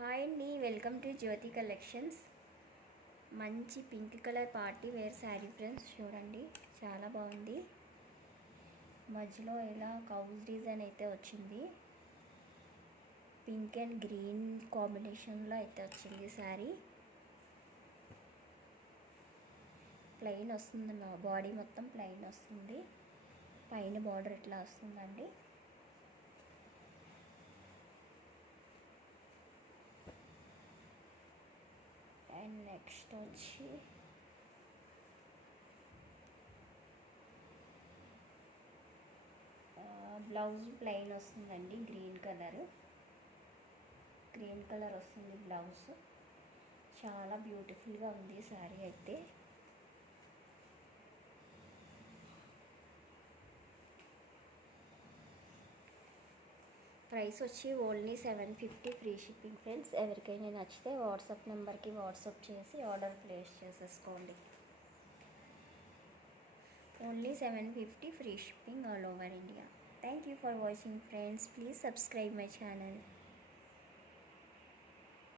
Hi అండి, welcome to Jyothi collections. మంచి pink colour party wear sari friends, చూడండి చాలా బాగుంది. మధ్యలో ఇలా కౌస్ డిజైన్ అయితే వచ్చింది. పింక్ అండ్ గ్రీన్ కాంబినేషన్లో అయితే వచ్చింది శారీ. ప్లెయిన్ వస్తుంది, బాడీ మొత్తం ప్లెయిన్ వస్తుంది. పైన బార్డర్ ఇట్లా వస్తుందండి. అండ్ నెక్స్ట్ వచ్చి బ్లౌజ్ ప్లెయిన్ వస్తుందండి. గ్రీన్ కలర్ వస్తుంది బ్లౌజ్. చాలా బ్యూటిఫుల్గా ఉంది శారీ అయితే. ప్రైస్ వచ్చి ఓన్లీ 750 ఫ్రీ షిప్పింగ్ ఫ్రెండ్స్. ఎవరికైనా నచ్చితే వాట్సాప్ నెంబర్కి వాట్సాప్ చేసి ఆర్డర్ ప్లేస్ చేసేసుకోండి. Only 750 free shipping all over India. Thank you for watching friends. Please subscribe my channel.